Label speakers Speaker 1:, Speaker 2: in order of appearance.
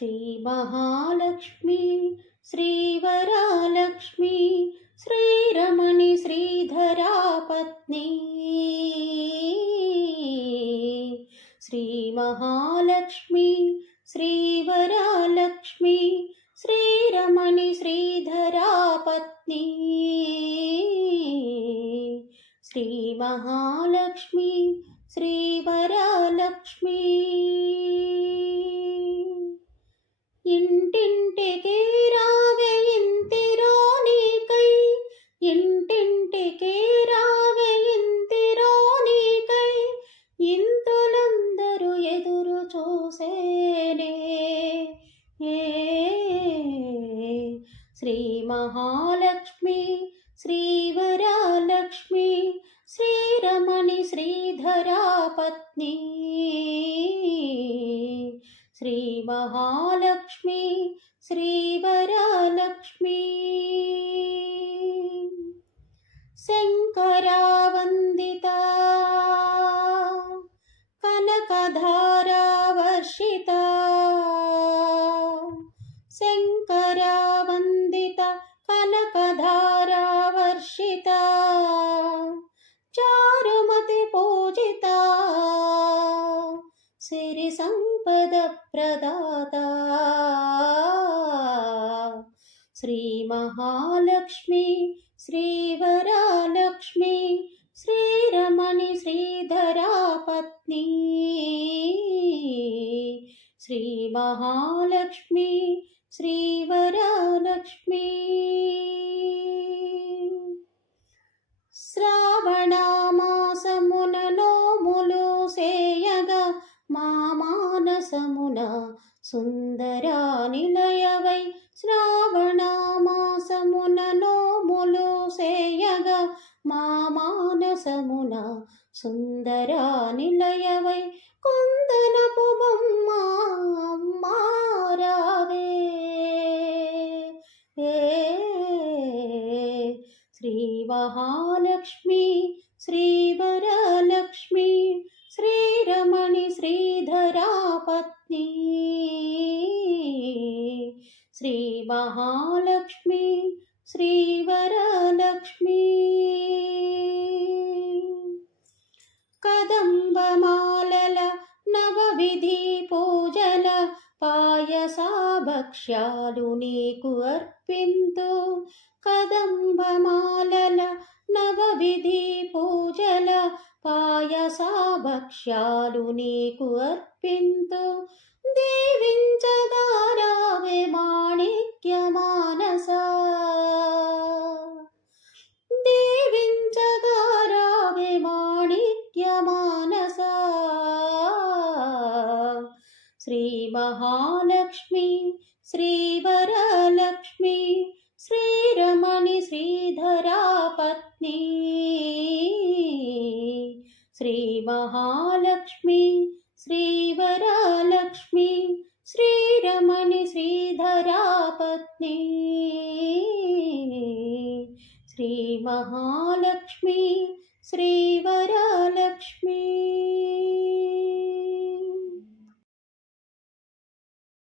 Speaker 1: श्रीमहालक्ष्मी श्री श्रीरमणि श्रीधरा पत्नी श्रीमहालक्ष्मी श्री श्रीरमणि श्रीधरा पत्नी श्रीमहालक्ष्मी श्री महालक्ष्मी श्रीवरालक्ष्मी श्रीरमणि श्रीधरा पत्नी श्री महालक्ष्मी श्रीवरालक्ष्मी। शङ्करावन्दिता कनकधारावर्षिता शङ्करावन्दिता कनकधारा वर्षिता चारुमति पूजिता सिरिसम्पदप्रदाता श्रीमहालक्ष्मी श्रीवरालक्ष्मी श्रीरमणि श्रीधरा पत्नी श्रीमहालक्ष्मी श्रीवरालक्ष्मी। శ్రీధరా పత్ని శ్రావణమాసమున నోములు సేయగా మా మానసమున సుందరా నిలయవై శ్రావణమాసమున నోములు సేయగా మా మానసమున సుందరా నిలయవై కుందనపు బొమ్మ श्री श्रीमहालक्ष्मी श्रीवरलक्ष्मी श्रीरमणि श्रीधरा पत्नी श्री श्रीमहालक्ष्मी श्रीवरलक्ष्मी। कदम्बमालल नवविधि భక్ష్యాలు నీకు అర్పింతు. కదంబమాలల నవవిధి పూజల పాయసాభక్ష్యాలు నీకు అర్పింతు. దీవించదారావే మాణిక్య మానస దీవించదారావే మాణిక్య మానస శ్రీ మహాలక్ష్మీ श्रीवरलक्ष्मी श्रीरमणि श्रीधरा पत्नी श्रीमहालक्ष्मी श्रीवरलक्ष्मी श्रीरमणि श्रीधरा पत्नी श्रीमहालक्ष्मी